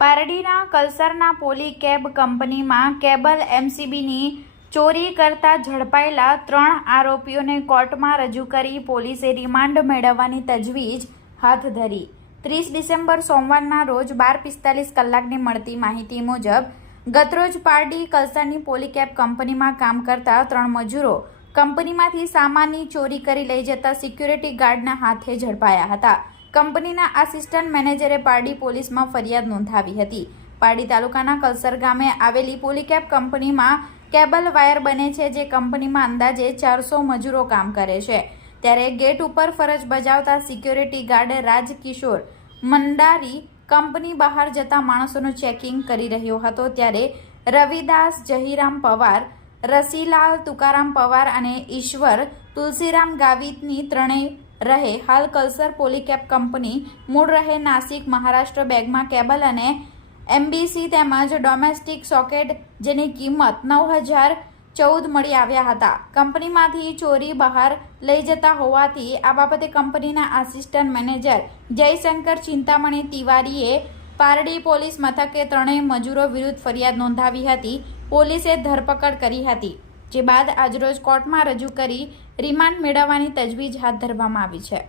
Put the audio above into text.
પારડીના કલસરના poly cab કંપનીમાં cable એમસીબીની ચોરી કરતા ઝડપાયેલા ત્રણ આરોપીઓને કોર્ટમાં રજૂ કરી પોલીસે રિમાન્ડ મેળવવાની તજવીજ હાથ ધરી. ત્રીસ ડિસેમ્બર સોમવારના રોજ બાર પિસ્તાલીસ કલાકની મળતી માહિતી મુજબ, ગતરોજ પારડી કલસાની પોલીકેબ કંપનીમાં કામ કરતા ત્રણ મજૂરો કંપનીમાંથી સામાનની ચોરી કરી લઈ જતા સિક્યુરિટી ગાર્ડના હાથે ઝડપાયા હતા. કંપનીના આસિસ્ટન્ટ મેનેજરે પારડી પોલીસમાં ફરિયાદ નોંધાવી હતી. પારડી તાલુકાના કલસર ગામે આવેલી પોલીકેબ કંપનીમાં કેબલ વાયર બને છે જે કંપનીમાં અંદાજે ચારસો મજૂરો કામ કરે છે. ત્યારે ગેટ ઉપર ફરજ બજાવતા security guard Rajkishor Mandari company બહાર જતા માણસોનું ચેકિંગ કરી રહ્યો હતો ત્યારે રવિદાસ જહીરામ પવાર, રસીલાલ તુકારામ પવાર અને ઈશ્વર તુલસીરામ ગાવિતની ત્રણેય રહે. હાલ કલ્સર પોલીકેબ કંપની મૂળ રહે નાસિક મહારાષ્ટ્ર બેગમાં કેબલ અને એમબીસી તેમજ ડોમેસ્ટિક સોકેટ જેની કિંમત નવ હજાર ચૌદ મળી આવ્યા હતા. કંપનીમાંથી ચોરી બહાર લઈ જતા હોવાથી આ બાબતે કંપનીના આસિસ્ટન્ટ મેનેજર જયશંકર ચિંતામણી તિવારીએ પારડી પોલીસ મથકે ત્રણેય મજૂરો વિરુદ્ધ ફરિયાદ નોંધાવી હતી. પોલીસે ધરપકડ કરી હતી. જે બાદ આજરોજ કોર્ટમાં રજૂ કરી રિમાન્ડ મેળવવાની તજવીજ હાથ ધરવામાં આવી છે.